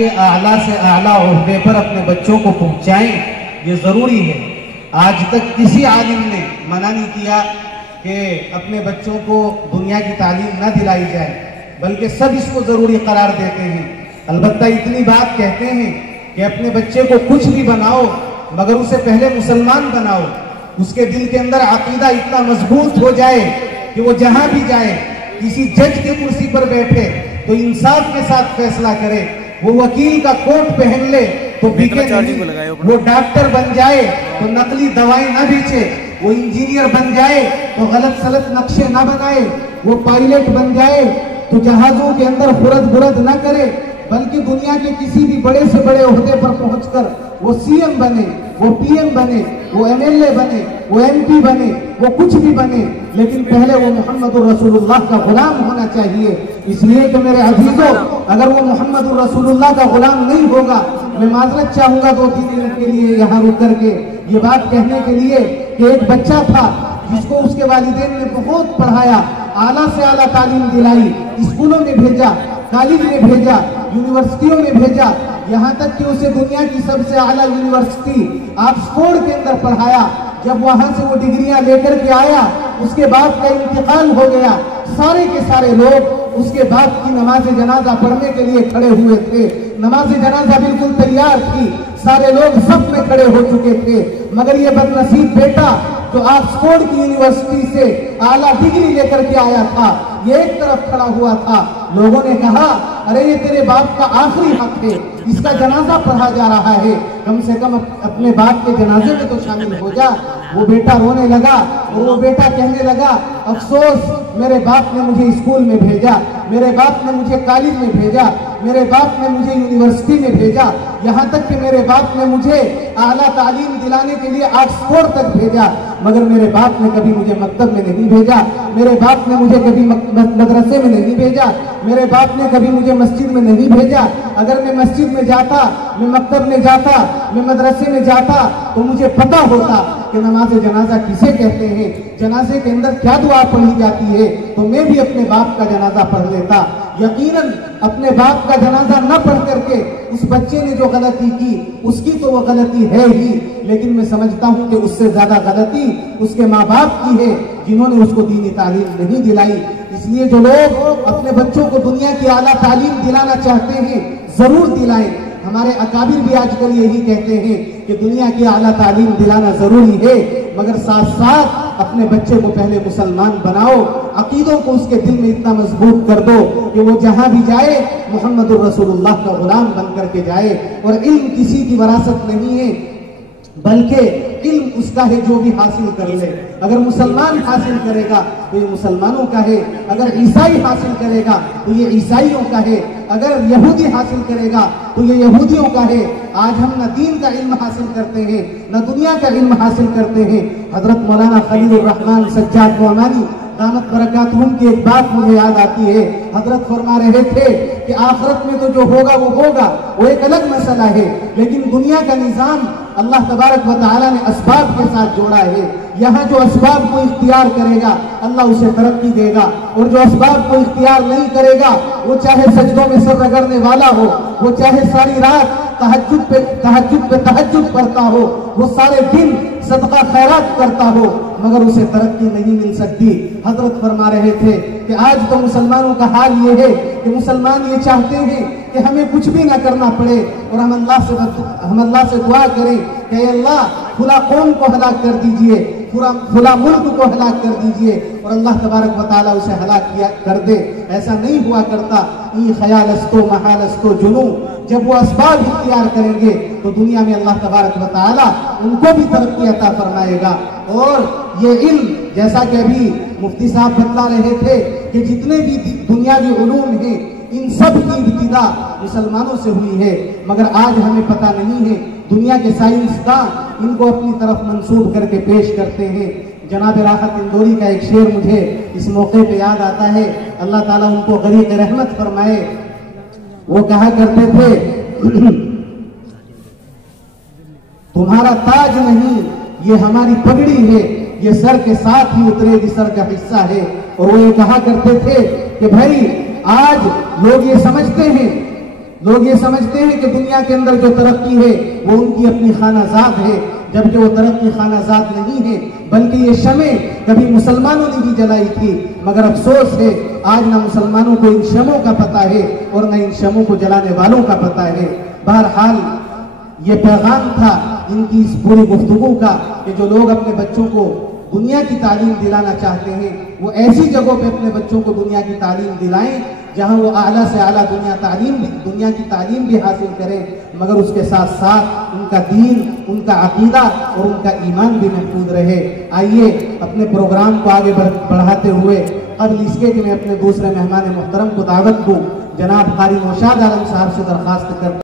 के आला से आला ओहदे पर अपने बच्चों को पहुंचाएं, ये ज़रूरी है। आज तक किसी आलिम ने मना नहीं किया कि अपने बच्चों को दुनिया की तालीम न दिलाई जाए, बल्कि सब इसको ज़रूरी करार देते हैं। अलबत्ता इतनी बात कहते हैं कि अपने बच्चे को कुछ भी बनाओ, मगर उसे पहले मुसलमान बनाओ। उसके दिल के अंदर अकीदा इतना मजबूत हो जाए कि वो जहां भी जाए, किसी जज की कुर्सी पर बैठे तो इंसाफ के साथ फैसला करे, वो वकील का कोट पहन ले तो बिके नहीं, वो डॉक्टर बन जाए तो नकली दवाएं ना बेचे, वो इंजीनियर बन जाए तो गलत सलत नक्शे ना बनाए, वो पायलट बन जाए तो जहाजों के अंदर खुरद बुरद ना करे, बल्कि दुनिया के किसी भी बड़े से बड़े ओहदे पर पहुंचकर वो सीएम बने, वो पीएम बने, वो एमएलए बने, वो एमपी बने, वो कुछ भी बने, लेकिन पहले वो मोहम्मदुर रसूलुल्लाह का गुलाम होना चाहिए। इसलिए कि मेरे अजीजों, अगर वो मोहम्मदुर रसूलुल्लाह का गुलाम नहीं होगा, मैं माजरत चाहूंगा 2-3 मिनट के लिए यहाँ रुक करके ये बात कहने के लिए कि एक बच्चा था जिसको उसके वालिदैन ने बहुत पढ़ाया, आला से आला तालीम दिलाई, स्कूलों में भेजा, कॉलेज में भेजा, यूनिवर्सिटियों में भेजा, यहाँ तक कि उसे दुनिया की सबसे आला यूनिवर्सिटी ऑक्सफोर्ड के अंदर पढ़ाया। जब वहां से वो डिग्रियां लेकर के आया, उसके बाद का इंतकाल हो गया, सारे के सारे लोग उसके बाद की नमाज जनाजा पढ़ने के लिए खड़े हुए थे। नमाज जनाजा बिल्कुल तैयार थी, सारे लोग सब में खड़े हो चुके थे, मगर ये बदनसीब बेटा जो ऑक्सफोर्ड की यूनिवर्सिटी से आला डिग्री लेकर के आया था, ये एक तरफ खड़ा हुआ था। लोगों ने कहा, अरे ये तेरे बाप का आखिरी हक है, इसका जनाजा पढ़ा जा रहा है, कम से कम अपने बाप के जनाजे में तो शामिल हो जा। वो बेटा रोने लगा और वो बेटा कहने लगा, अफसोस मेरे बाप ने मुझे स्कूल में भेजा, मेरे बाप ने मुझे कॉलेज में भेजा, मेरे बाप ने मुझे यूनिवर्सिटी में भेजा, यहाँ तक कि मेरे बाप ने मुझे आला तालीम दिलाने के लिए ऑक्सफोर्ड तक भेजा, मगर मेरे बाप ने कभी मुझे मकतब में नहीं भेजा, मेरे बाप ने मुझे कभी मदरसे में नहीं भेजा, मेरे बाप ने कभी मुझे मस्जिद में नहीं भेजा। अगर मैं मस्जिद में जाता, मैं मकतब में जाता, मैं मदरसे में जाता, तो मुझे पता होता कि नमाज जनाजा किसे कहते हैं, जनाजे के अंदर क्या दुआ पढ़ी जाती है, तो मैं भी अपने बाप का जनाजा पढ़ लेता। यकीनन अपने बाप का जनाजा न पढ़ करके उस बच्चे ने जो गलती की, उसकी तो वो गलती है ही, लेकिन मैं समझता हूं कि उससे ज्यादा गलती उसके माँ बाप की है, जिन्होंने उसको दीनी तालीम नहीं दिलाई। इसलिए जो लोग अपने बच्चों को दुनिया की आला तालीम दिलाना चाहते हैं, जरूर दिलाएं। हमारे अकाबिर भी आजकल यही कहते हैं कि दुनिया की आला तालीम दिलाना जरूरी है, मगर साथ साथ अपने बच्चे को पहले मुसलमान बनाओ, अकीदों को उसके दिल में इतना मजबूत कर दो कि वो जहां भी जाए मोहम्मदुर रसूलुल्लाह का गुलाम बन करके जाए। और इल्म किसी की विरासत नहीं है, बल्कि इल्म उसका है जो भी हासिल कर ले। अगर मुसलमान हासिल करेगा तो ये मुसलमानों का है, अगर ईसाई हासिल करेगा तो ये ईसाइयों का है, अगर यहूदी हासिल करेगा तो ये यहूदियों का है। आज हम न दीन का इल्म हासिल करते हैं, न दुनिया का इल्म हासिल करते हैं। हजरत मौलाना खलीलुर रहमान सज्जाद नोमानी दामत बरकातहुम की एक बात मुझे याद आती है। हजरत फरमा रहे थे कि आखिरत में तो जो होगा वो एक अलग मसला है, लेकिन दुनिया का निजाम अल्लाह तबारक व तआला ने असबाब के साथ जोड़ा है। यहाँ जो असबाब को इख्तियार करेगा अल्लाह उसे तरक्की देगा, और जो असबाब को इख्तियार नहीं करेगा, वो चाहे सजदों में सर रगड़ने वाला हो, वो चाहे सारी रात तहज्जुद पे तहज्जुद पढ़ता हो, वो सारे दिन सदका खैरात करता हो, मगर उसे तरक्की नहीं मिल सकती। हजरत फरमा रहे थे कि आज तो मुसलमानों का हाल ये है कि मुसलमान ये चाहते हैं कि हमें कुछ भी ना करना पड़े, और हम अल्लाह से दुआ करें कि अल्लाह खुला कौम को हलाक कर दीजिए, खुला मुल्क को हलाक कर दीजिए, और अल्लाह तबारक व तआला उसे हलाक कर दे। ऐसा नहीं हुआ करता। ई ख्यालस्तो महालस्तो जुनू, जब वो असबाब इख्तियार करेंगे तो दुनिया में अल्लाह तबारक व तआला उनको भी तरक्की अता फरमाएगा। और ये इल्म, जैसा कि अभी मुफ्ती साहब बतला रहे थे कि जितने भी दुनियावी उलूम हैं, इन सब की इब्तिदा मुसलमानों से हुई है, मगर आज हमें पता नहीं है। दुनिया के साइंसदान इनको अपनी तरफ मंसूब करके पेश करते हैं। जनाब राहत इंदौरी का एक शेर मुझे इस मौके पे याद आता है, अल्लाह ताला उनको गरीक रहमत फरमाए। वो कहा करते थे, तुम्हारा ताज नहीं ये हमारी पगड़ी है, ये सर के साथ ही उतरेगी, सर का हिस्सा है। और वो ये कहा करते थे कि भाई आज लोग ये समझते हैं लोग ये समझते हैं कि दुनिया के अंदर जो तरक्की है वो उनकी अपनी खानाजाद है, जबकि वो तरक्की खानाजाद नहीं है, बल्कि ये शमें कभी मुसलमानों ने ही जलाई थी। मगर अफसोस है आज ना मुसलमानों को इन शमों का पता है और न इन शमों को जलाने वालों का पता है। बहरहाल ये पैगाम था इनकी इस पूरी गुफ्तगू का कि जो लोग अपने बच्चों को दुनिया की तालीम दिलाना चाहते हैं वो ऐसी जगहों पे अपने बच्चों को दुनिया की तालीम दिलाएं जहां वो आला से आला दुनिया की तालीम भी हासिल करें, मगर उसके साथ साथ उनका दीन, उनका अकीदा और उनका ईमान भी महफूज रहे। आइए अपने प्रोग्राम को आगे बढ़ाते हुए अब इसके कि मैं अपने दूसरे मेहमान मोहतरम को दावत दूं, जनाब कारी नौशाद आलम साहब से दरख्वास्त करता